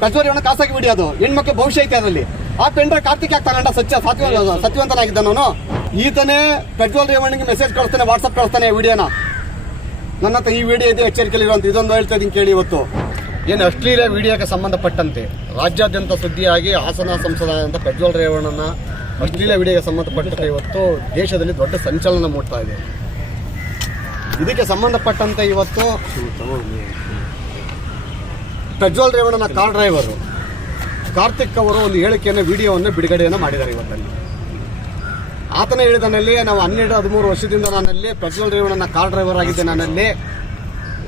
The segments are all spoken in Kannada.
ಪ್ರಜ್ವಲಿಯನ್ನು ಖಾಸಗಿ ವಿಡಿಯೋ ಅದು. ಹೆಣ್ಮಕ್ಳು ಭವಿಷ್ಯ ಐತೆ ಅದರಲ್ಲಿ. ಆ ಪೆಂಡ್ರೆ ಕಾರ್ತಿಕ್ ಯಾಕೆ ತಗೊಂಡ? ಸತ್ಯ ಸತ್ಯ ಸತ್ಯವಂತನಾಗಿದ್ದ ನಾನು. ಈತನೇ ಪೆಟ್ರೋಲ್ ರೇವಣ್ಣಿಗೆ ಮೆಸೇಜ್ ಕಳಿಸ್ತಾನೆ ವಾಟ್ಸಪ್ ಕಳಿಸ್ತಾನೆ ವಿಡಿಯೋನ. ನನ್ನ ಹತ್ರ ಈ ವಿಡಿಯೋ ಇದೆ ಎಚ್ಚರಿಕೆಯಲ್ಲಿರುವಂತ ಇದೊಂದು ಹೇಳ್ತಾ ಇದೀನಿ ಕೇಳಿ ಇವತ್ತು. ಏನು ಅಶ್ಲೀಲ ವಿಡಿಯೋಗೆ ಸಂಬಂಧಪಟ್ಟಂತೆ ರಾಜ್ಯಾದ್ಯಂತ ಸುದ್ದಿಯಾಗಿ ಹಾಸನ ಸಂಸದರಾದಂಥ ಪೆಟ್ರೋಲ್ ರೇವಣ್ಣನ ಅಶ್ಲೀಲ ವಿಡಿಯೋಗೆ ಸಂಬಂಧಪಟ್ಟಂತೆ ಇವತ್ತು ದೇಶದಲ್ಲಿ ದೊಡ್ಡ ಸಂಚಲನ ಮೂಡ್ತಾ ಇದೆ. ಇದಕ್ಕೆ ಸಂಬಂಧಪಟ್ಟಂತೆ ಇವತ್ತು ಪ್ರಜ್ವಲ್ ರೇವಣ್ಣನ ಕಾರ್ ಡ್ರೈವರು ಕಾರ್ತಿಕ್ ಅವರು ಒಂದು ಹೇಳಿಕೆಯನ್ನು, ವಿಡಿಯೋವನ್ನು ಬಿಡುಗಡೆಯನ್ನು ಮಾಡಿದ್ದಾರೆ ಇವತ್ತಲ್ಲಿ. ಆತನ ಹೇಳಿದನಲ್ಲಿ ನಾವು ಹನ್ನೆರಡು, ಹದಿಮೂರು ವರ್ಷದಿಂದ ನಾನಲ್ಲಿ ಪ್ರಜ್ವಲ್ ರೇವಣ್ಣನ ಕಾರ್ ಡ್ರೈವರ್ ಆಗಿದ್ದೆ ನಾನಲ್ಲಿ.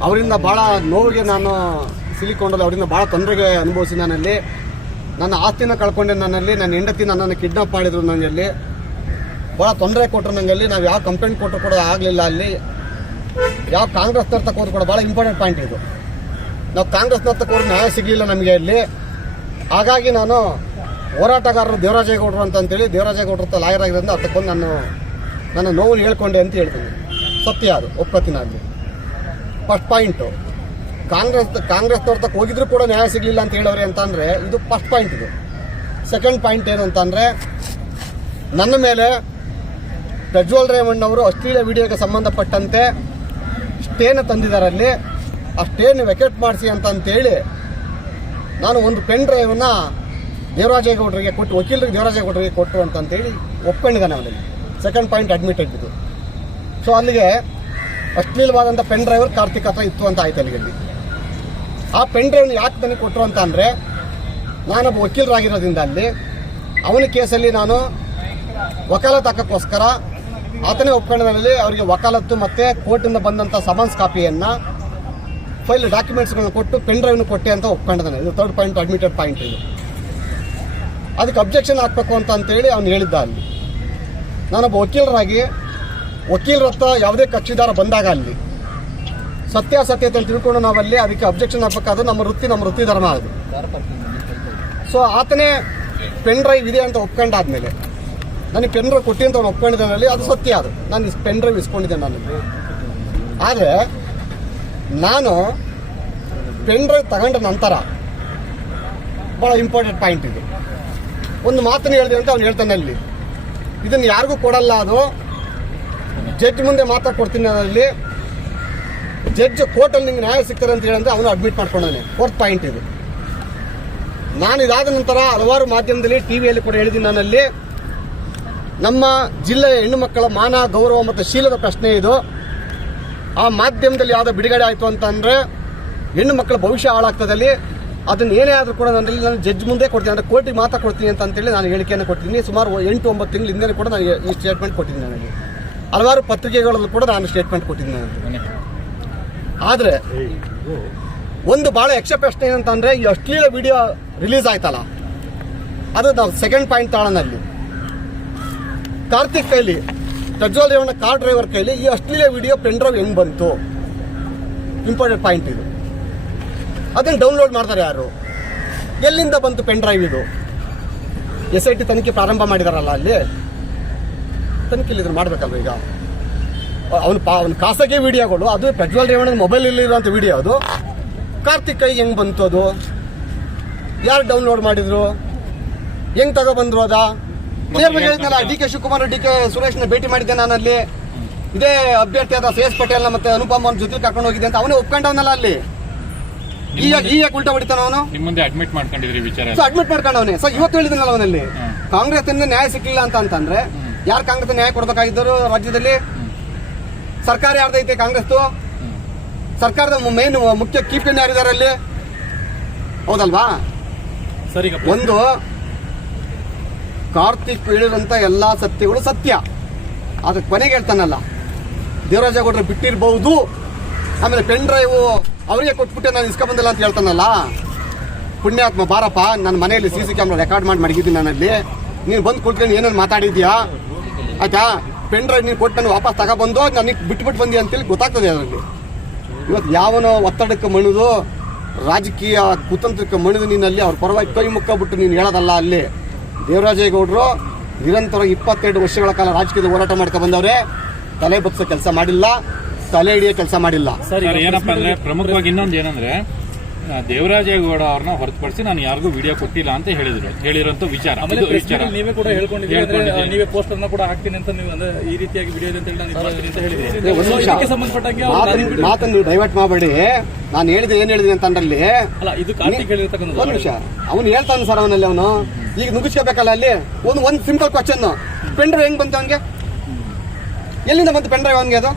ಅವರಿಂದ ಭಾಳ ನೋವಿಗೆ ನಾನು ಸಿಲಿಕೊಂಡಲ್ಲಿ ಅವರಿಂದ ಭಾಳ ತೊಂದರೆಗೆ ಅನುಭವಿಸಿ ನಾನಲ್ಲಿ. ನನ್ನ ಆಸ್ತಿನ ಕಳ್ಕೊಂಡೆ ನನ್ನಲ್ಲಿ ನನ್ನ ಹೆಂಡತಿ ನನ್ನನ್ನು ಕಿಡ್ನಾಪ್ ಮಾಡಿದ್ರು ನನಗಲ್ಲಿ ಭಾಳ ತೊಂದರೆ ಕೊಟ್ಟರು ನನಗಲ್ಲಿ ನಾವು ಯಾವ ಕಂಪ್ಲೇಂಟ್ ಕೊಟ್ಟರು ಕೂಡ ಆಗಲಿಲ್ಲ ಅಲ್ಲಿ. ಯಾವ ಕಾಂಗ್ರೆಸ್ ತರ್ತಕ್ಕೆ ಕೂಡ ಭಾಳ ಇಂಪಾರ್ಟೆಂಟ್ ಪಾಯಿಂಟ್ ಇದು. ನಾವು ಕಾಂಗ್ರೆಸ್ ಹೋದ್ರೆ ನ್ಯಾಯ ಸಿಗಲಿಲ್ಲ ನಮಗೆ ಇಲ್ಲಿ. ಹಾಗಾಗಿ ನಾನು ಹೋರಾಟಗಾರರು ದೇವರಾಜೇಗೌಡರು ಅಂತ ಅಂತೇಳಿ ದೇವರಾಜೇಗೌಡರು ಅಂತ ಲಾಯರ್ ಆಗಿರೋದ್ರಿಂದ ಅದಕ್ಕೊಂದು ನಾನು ನನ್ನ ನೋವು ಹೇಳ್ಕೊಂಡೆ ಅಂತ ಹೇಳ್ತೀನಿ. ಸತ್ಯ ಅದು ಒಪ್ಪತ್ತಿನಲ್ಲಿ ಫಸ್ಟ್ ಪಾಯಿಂಟು. ಕಾಂಗ್ರೆಸ್ ಕಾಂಗ್ರೆಸ್ ತರ್ತಕ್ಕೆ ಹೋಗಿದ್ರು ಕೂಡ ನ್ಯಾಯ ಸಿಗಲಿಲ್ಲ ಅಂತ ಹೇಳೋರಿ ಅಂತ ಅಂದರೆ ಇದು ಫಸ್ಟ್ ಪಾಯಿಂಟ್ ಇದು. ಸೆಕೆಂಡ್ ಪಾಯಿಂಟ್ ಏನು ಅಂತಂದರೆ ನನ್ನ ಮೇಲೆ ಪ್ರಜ್ವಲ್ ರೇವಣ್ಣವರು ಅಶ್ಲೀಲ ವಿಡಿಯೋಗೆ ಸಂಬಂಧಪಟ್ಟಂತೆ ಸ್ಟೇನ ತಂದಿದ್ದಾರೆ ಅಲ್ಲಿ. ಆ ವೆಕೆಟ್ ಮಾಡಿಸಿ ಅಂತ ಅಂತೇಳಿ ನಾನು ಒಂದು ಪೆನ್ ಡ್ರೈವನ್ನ ದೇವರಾಜೇಗೌಡರಿಗೆ ಕೊಟ್ಟು, ವಕೀಲರಿಗೆ ದೇವರಾಜೇಗೌಡರಿಗೆ ಕೊಟ್ಟು ಅಂತಂತೇಳಿ ಒಪ್ಕೊಂಡಿದ್ದಾನೆ ಅವನಲ್ಲಿ ಸೆಕೆಂಡ್ ಪಾಯಿಂಟ್ ಅಡ್ಮಿಟೆಡ್ ಇದು ಸೊ ಅಲ್ಲಿಗೆ ಅಶ್ಲೀಲವಾದಂಥ ಪೆನ್ ಡ್ರೈವರ್ ಕಾರ್ತಿಕ್ ಹತ್ರ ಇತ್ತು ಅಂತ ಆಯ್ತು ಅಲ್ಲಿಗೆ ಅಲ್ಲಿ. ಆ ಪೆನ್ ಡ್ರೈವ್ನ ಯಾಕೆ ನನಗೆ ಕೊಟ್ಟರು ಅಂತ ಅಂದರೆ ನಾನೊಬ್ಬ ವಕೀಲರಾಗಿರೋದ್ರಿಂದ ಅಲ್ಲಿ ಅವನ ಕೇಸಲ್ಲಿ ನಾನು ವಕಾಲತ್ ಹಾಕೋಕ್ಕೋಸ್ಕರ ಆತನೇ ಒಪ್ಕೊಂಡಲ್ಲಿ ಅವರಿಗೆ ವಕಾಲತ್ತು ಮತ್ತು ಕೋರ್ಟಿಂದ ಬಂದಂಥ ಸಮನ್ಸ್ ಕಾಪಿಯನ್ನು ಫೈಲ್ ಡಾಕ್ಯುಮೆಂಟ್ಸ್ಗಳನ್ನ ಕೊಟ್ಟು, ಪೆನ್ ಡ್ರೈವ್ನ ಕೊಟ್ಟೆ ಅಂತ ಒಪ್ಕೊಂಡಿದ್ದಾನೆ. ಇದು ತರ್ಡ್ ಪಾಯಿಂಟ್ ಅಡ್ಮಿಟೆಡ್ ಪಾಯಿಂಟ್ ಇದು. ಅದಕ್ಕೆ ಅಬ್ಜೆಕ್ಷನ್ ಹಾಕಬೇಕು ಅಂತ ಅಂತೇಳಿ ಅವ್ನು ಹೇಳಿದ್ದ ಅಲ್ಲಿ. ನಾನೊಬ್ಬ ವಕೀಲರಾಗಿ, ವಕೀಲರ ಹತ್ರ ಯಾವುದೇ ಕಕ್ಷಿದಾರ ಬಂದಾಗ ಅಲ್ಲಿ, ಸತ್ಯಾಸತ್ಯತೆ ಅಂತ ತಿಳ್ಕೊಂಡು ನಾವಲ್ಲಿ ಅದಕ್ಕೆ ಅಬ್ಜೆಕ್ಷನ್ ಹಾಕಬೇಕಾದ್ರೆ ನಮ್ಮ ವೃತ್ತಿ ನಮ್ಮ ವೃತ್ತಿ ಧರ್ಮ ಅದು. ಸೊ ಆತನೇ ಪೆನ್ ಡ್ರೈವ್ ಇದೆ ಅಂತ ಒಪ್ಕೊಂಡಾದ್ಮೇಲೆ, ನನಗೆ ಪೆನ್ ಡ್ರೈವ್ ಕೊಟ್ಟಿ ಅಂತ ಅವ್ನು ಒಪ್ಕೊಂಡಿದ್ದಾನಲ್ಲಿ ಅದು ಸತ್ಯ ಅದು. ನಾನು ಪೆನ್ ಡ್ರೈವ್ ಇಸ್ಕೊಂಡಿದ್ದೆ ನಾನು. ಆದರೆ ನಾನು ಪೆನ್ ಡ್ರೈವ್ ತಗೊಂಡ ನಂತರ ಭಾಳ ಇಂಪಾರ್ಟೆಂಟ್ ಪಾಯಿಂಟ್ ಇದು. ಒಂದು ಮಾತನ್ನು ಹೇಳಿದೆ ಅಂತ ಅವ್ನು ಹೇಳ್ತಾನೆ ಅಲ್ಲಿ. ಇದನ್ನು ಯಾರಿಗೂ ಕೊಡಲ್ಲ ಅದು. ಜಡ್ಜ್ ಮುಂದೆ ಮಾತ್ರ ಕೊಡ್ತೀನಿ ಅದರಲ್ಲಿ ಜಡ್ಜ್ ಕೋರ್ಟಲ್ಲಿ ನಿಮ್ಗೆ ನ್ಯಾಯ ಸಿಗ್ತಾರೆ ಅಂತ ಹೇಳಿದ್ರೆ ಅವನು ಅಡ್ಮಿಟ್ ಮಾಡ್ಕೊಂಡಾನೆ ಫೋರ್ತ್ ಪಾಯಿಂಟ್ ಇದು. ನಾನು ಇದಾದ ನಂತರ ಹಲವಾರು ಮಾಧ್ಯಮದಲ್ಲಿ ಟಿ ವಿಯಲ್ಲಿ ಕೂಡ ಹೇಳಿದ್ದೀನಿ ನಾನಲ್ಲಿ ನಮ್ಮ ಜಿಲ್ಲೆಯ ಹೆಣ್ಣು ಮಕ್ಕಳ ಮಾನ ಗೌರವ ಮತ್ತು ಶೀಲದ ಪ್ರಶ್ನೆ ಇದು. ಆ ಮಾಧ್ಯಮದಲ್ಲಿ ಯಾವುದೋ ಬಿಡುಗಡೆ ಆಯಿತು ಅಂತಂದರೆ ಹೆಣ್ಣು ಮಕ್ಕಳ ಭವಿಷ್ಯ ಹಾಳಾಗ್ತದಲ್ಲಿ ಅದನ್ನ ಏನೇ ಆದರೂ ಕೂಡ ನನ್ನಲ್ಲಿ ನಾನು ಜಡ್ಜ್ ಮುಂದೆ ಕೊಡ್ತೀನಿ, ಅಂದರೆ ಕೋರ್ಟಿಗೆ ಮಾತ್ರ ಕೊಡ್ತೀನಿ ಅಂತ ಅಂತೇಳಿ ನಾನು ಹೇಳಿಕೆಯನ್ನು ಕೊಡ್ತೀನಿ ಸುಮಾರು ಎಂಟು, ಒಂಬತ್ತು ತಿಂಗಳ ಹಿಂದೆ ಕೂಡ ನಾನು ಈ ಸ್ಟೇಟ್ಮೆಂಟ್ ಕೊಟ್ಟಿದ್ದೀನಿ ನನಗೆ. ಹಲವಾರು ಪತ್ರಿಕೆಗಳಲ್ಲೂ ಕೂಡ ನಾನು ಸ್ಟೇಟ್ಮೆಂಟ್ ಕೊಟ್ಟಿದ್ದೀನಿ ನನಗೆ ಆದರೆ ಒಂದು ಭಾಳ ಯಕ್ಷ ಪ್ರಶ್ನೆ ಏನಂತಂದರೆ ಈ ಅಶ್ಲೀಲ ವಿಡಿಯೋ ರಿಲೀಸ್ ಆಯ್ತಲ್ಲ, ಅದು ನಾವು ಸೆಕೆಂಡ್ ಪಾಯಿಂಟ್ ತಾಳನಲ್ಲಿ. ಕಾರ್ತಿಕ್ ಕೈಲಿ ಪ್ರಜ್ವಲ್ ರೇವಣ್ಣ ಕಾರ್ ಡ್ರೈವರ್ ಕೈಲಿ ಈ ಅಶ್ಲೀಲ ವಿಡಿಯೋ ಪೆನ್ ಡ್ರೈವ್ ಹೆಂಗ್ ಬಂತು? ಇಂಪಾರ್ಟೆಂಟ್ ಪಾಯಿಂಟ್ ಇದು. ಅದನ್ನು ಡೌನ್ಲೋಡ್ ಮಾಡ್ತಾರೆ ಯಾರು? ಎಲ್ಲಿಂದ ಬಂತು ಪೆನ್ ಡ್ರೈವ್ ಇದು? ಎಸ್ ಐ ಟಿ ತನಿಖೆ ಪ್ರಾರಂಭ ಮಾಡಿದಾರಲ್ಲ ಅಲ್ಲಿ? ತನಿಖೆ ಇಲ್ಲಿ ಮಾಡ್ಬೇಕಲ್ವ ಈಗ? ಅವನು ಪಾ, ಅವನ ಖಾಸಗಿ ವಿಡಿಯೋಗಳು, ಅದು ಪ್ರಜ್ವಲ್ ರೇವಣ್ಣನ ಮೊಬೈಲಲ್ಲಿ ಇರುವಂಥ ವಿಡಿಯೋ ಅದು. ಕಾರ್ತಿಕ್ ಕೈ ಹೆಂಗ್ ಬಂತು ಅದು? ಯಾರು ಡೌನ್ಲೋಡ್ ಮಾಡಿದ್ರು? ಹೆಂಗ್ ತಗೊಬಂದ್ರು ಅದ? ಹೇಳಿದ್ನಲ್ಲ D K Shivakumar D K ಸುರೇಶ್ನ ಭೇಟಿ ಮಾಡಿದ್ದೆ ನಾನು ಅಲ್ಲಿ ಇದೇ ಅಭ್ಯರ್ಥಿ ಆದ ಎಸ್ ಪಟೇಲ್ ಮತ್ತೆ ಅನುಪಮ ಜೊತೆ ಕರ್ಕೊಂಡು ಹೋಗಿದ್ದೆ ಅಂತ ಅವನೇ ಒಪ್ಕೊಂಡವನಲ್ಲ ಅಲ್ಲಿ. ಈಗ ಈಗ ಉಲ್ಟಾ ಹೊಡಿತಾನ ಅವನು? ನಿಮ್ ಮುಂದೆ ಅಡ್ಮಿಟ್ ಮಾಡ್ಕೊಂಡಿದ್ರಿ ವಿಚಾರ ಸೊ ಅಡ್ಮಿಟ್ ಮಾಡ್ಕೊಂಡವನೇ. ಸರ್ ಇವತ್ತು ಹೇಳಿದ್ನಲ್ಲ ಅವನಲ್ಲಿ. ಕಾಂಗ್ರೆಸ್ ಇಂದ ನ್ಯಾಯ ಸಿಕ್ಕಿಲ್ಲ ಅಂತ ಅಂತಂದ್ರೆ ಯಾರು ಕಾಂಗ್ರೆಸ್ ನ್ಯಾಯ ಕೊಡ್ಬೇಕಾಗಿದ್ದರು ರಾಜ್ಯದಲ್ಲಿ? ಸರ್ಕಾರ ಯಾರ್ದೈತೆ ಕಾಂಗ್ರೆಸ್ ಸರ್ಕಾರದ ಮೇನ್ ಮುಖ್ಯ ಕೀಪಿನ್ ಯಾರಿದ್ದಾರೆ ಅಲ್ಲಿ? ಹೌದಲ್ವಾ? ಸರಿ ಒಂದು ಕಾರ್ತಿಕ್ ಹೇಳಿದಂತ ಎಲ್ಲಾ ಸತ್ಯಗಳು ಸತ್ಯ. ಅದಕ್ಕೆ ಕೊನೆಗೆ ಹೇಳ್ತಾನಲ್ಲ, ದೇವರಾಜೇಗೌಡರು ಬಿಟ್ಟಿರ್ಬಹುದು ಆಮೇಲೆ ಪೆನ್ ಡ್ರೈವ್ ಅವರಿಗೆ ಕೊಟ್ಬಿಟ್ಟೆ ನಾನು ಇಸ್ಕೊಂಬಂದಿಲ್ಲ ಅಂತ ಹೇಳ್ತಾನಲ್ಲ. ಪುಣ್ಯಾತ್ಮ ಬಾರಪ್ಪ, ನನ್ನ ಮನೆಯಲ್ಲಿ ಸಿ ಸಿ ಕ್ಯಾಮ್ರಾ ರೆಕಾರ್ಡ್ ಮಾಡಿ ಮಡಗಿದ್ದೀನಿ ನಾನಲ್ಲಿ. ನೀನು ಬಂದು ಕುತ್ಕೊಂಡು ಏನೇನು ಮಾತಾಡಿದ್ಯಾ? ಆಯ್ತಾ? ಪೆನ್ ಡ್ರೈವ್ ನೀನು ಕೊಟ್ಟು ನಾನು ವಾಪಸ್ ತಗೊಬಂದು ನನಗೆ ಬಿಟ್ಬಿಟ್ಟು ಬಂದಿ ಅಂತೇಳಿ ಗೊತ್ತಾಗ್ತದೆ ಅದರಲ್ಲಿ. ಇವತ್ತು ಯಾವನೋ ಒತ್ತಡಕ್ಕೆ ಮಣಿದು, ರಾಜಕೀಯ ಕುತಂತ್ರಕ್ಕೆ ಮಣಿದು ನಿನ್ನಲ್ಲಿ ಅವ್ರ ಪರವಾಗಿ ಕೈ ಮುಕ್ಕ ಬಿಟ್ಟು ನೀನು ಹೇಳೋದಲ್ಲ ಅಲ್ಲಿ. ದೇವರಾಜೇಗೌಡರು ನಿರಂತರ ಇಪ್ಪತ್ತೆರಡು ವರ್ಷಗಳ ಕಾಲ ರಾಜಕೀಯದ ಹೋರಾಟ ಮಾಡ್ಕೊ ಬಂದವ್ರೆ. ತಲೆ ಬಗ್ಸೋ ಕೆಲಸ ಮಾಡಿಲ್ಲ ತಲೆ ಹಿಡಿಯೋ ಕೆಲಸ ಮಾಡಿಲ್ಲ. ಸರ್ ಏನಪ್ಪ ಅಂದ್ರೆ ಪ್ರಮುಖವಾಗಿ ಇನ್ನೊಂದು ಏನಂದ್ರೆ ದೇವರಾಜೇಗೌಡ ಅವ್ರನ್ನ ಹೊರತುಪಡಿಸಿ ನಾನು ಯಾರಿಗೂ ವಿಡಿಯೋ ಕೊಟ್ಟಿಲ್ಲ ಅಂತ ಹೇಳಿದ್ರು. ಹೇಳಿರೋಂಥ ವಿಚಾರ. ನೀವೇ ಕೂಡ ಹೇಳ್ಕೊಂಡಿದ್ದೀವಿ. ನೀವೇ ಪೋಸ್ಟರ್ನ ಕೂಡ ಹಾಕ್ತೀನಿ ಅಂತ ನೀವು ಅಂದ್ರೆ ಈ ರೀತಿಯಾಗಿ ವಿಡಿಯೋ ಇದೆ ಅಂತ ಹೇಳಿ. ಸಂಬಂಧಪಟ್ಟಂಗೆ ಮಾತನ್ನ ಬಿಡಿ. ಡೈವರ್ಟ್ ಮಾಡಬೇಡಿ. ನಾನು ಹೇಳಿದೆ ಏನ್ ಹೇಳಿದೆ ಅಂತ ಅಂದ್ರಲ್ಲಿ. ಅಲ್ಲ ಇದು ಕಾರ್ತಿಕ್ ಹೇಳಿರ್ತಕ್ಕಂಥದ್ದು. ಒಂದು ನಿಮಿಷ. ಅವನು ಹೇಳ್ತಾನೆ ಸರ್ ಅವನಲ್ಲಿ ಅವನು. ಈಗ ನುಗ್ಗಿಸ್ಕೋಬೇಕಲ್ಲ ಅಲ್ಲಿ? ಒಂದು ಒಂದು ಸಿಂಪಲ್ ಕ್ವಶನ್ ಪೆನ್ ಡ್ರೈವ್ ಹೆಂಗ್ ಬಂತು ಅವನಿಗೆ? ಎಲ್ಲಿಂದ ಬಂತು ಪೆನ್ ಡ್ರೈವ್ ಅವನಿಗೆ ಅದು?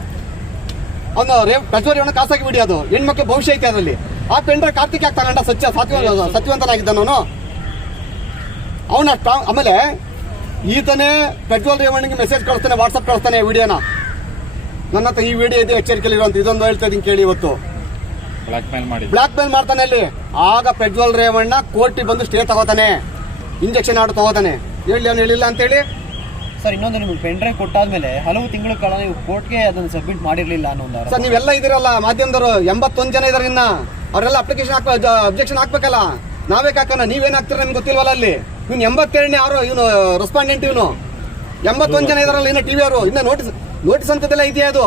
ಅವನು ಪ್ರಜ್ವರಿ ಅವನ ಖಾಸಗಿ ವಿಡಿಯೋ ಅದು. ಹೆಣ್ಮಕ್ಳು ಭವಿಷ್ಯ ಐತೆ ಅದರಲ್ಲಿ. ಆ ಪೆಂಡ್ರೆ ಕಾರ್ತಿಕ್ ಯಾಕೆ ತಗೊಂಡ? ಸತ್ಯ ಸತ್ಯ ಸತ್ಯವಂತನಾಗಿದ್ದಾನ ಅವನು. ಅವನ ಆಮೇಲೆ ಈತನೇ ಪೆಟ್ರೋಲ್ ರೇವಣ್ಣಿಗೆ ಮೆಸೇಜ್ ಕಳಿಸ್ತಾನೆ ವಾಟ್ಸಪ್ ಕಳಿಸ್ತಾನೆ ವಿಡಿಯೋನ. ನನ್ನ ಹತ್ರ ಈ ವಿಡಿಯೋ ಇದೆ ಎಚ್ಚರಿಕೆ ಇರುವಂತ ಇದೊಂದು ಹೇಳ್ತಾ ಇದೀನಿ ಕೇಳಿ ಇವತ್ತು. ಬ್ಲಾಕ್ ಮೇಲ್ ಮಾಡ್ತಾನೆ ಅಲ್ಲಿ. ಆಗ ಪೆಟ್ರೋಲ್ ರೇವಣ್ಣ ಕೋರ್ಟಿಗೆ ಬಂದು ಸ್ಟೇ ತಗೋತಾನೆ. ಇಂಜೆಕ್ಷನ್ ಆಡು ತಗೋತಾನೆ. ಹೇಳಿ ಅವನು ಹೇಳಿಲ್ಲ ಅಂತೇಳಿ ಸರ್ ಇನ್ನೊಂದು ನಿಮ್ಗೆ ಪೆನ್ ಡ್ರೈವ್ ಕೊಟ್ಟಾದ್ಮೇಲೆ ಹಲವು ತಿಂಗಳ ಕಾಲ ನೀವು ಕೋರ್ಟ್ಗೆ ಅದನ್ನು ಸಬ್ಮಿಟ್ ಮಾಡಿರ್ಲಿಲ್ಲ ಅನ್ನೋ. ಸರ್ ನೀವೆಲ್ಲ ಇದಿರಲ್ಲ ಮಾಧ್ಯಮದವರು ಎಂಬತ್ತೊಂದು ಜನ ಇದಾರೆ ಇನ್ನ. ಅವರೆಲ್ಲ ಅಪ್ಲಿಕೇಶನ್ ಹಾಕ ಅಬ್ಜೆಕ್ಷನ್ ಹಾಕ್ಬೇಕಲ್ಲ? ನಾವೇ ಹಾಕೋಣ ನೀವೇನ್ ಹಾಕ್ತೀರ ನಿಮ್ಗೆ ಗೊತ್ತಿಲ್ವಲ್ಲ ಅಲ್ಲಿ? ಇವ್ನು ಎಂಬತ್ತೆರಡನೇ ಯಾರು ಇವನು ರೆಸ್ಪಾಂಡೆಂಟ್ ಇವನು. ಎಂಬತ್ತೊಂದು ಜನ ಇದಾರಲ್ಲ, ಇನ್ನ ಟಿವಿ ಅವರು, ಇನ್ನು ನೋಟಿಸ್ ನೋಟಿಸ್ ಅಂತದೆಲ್ಲ ಇದೆಯಾ ಅದು?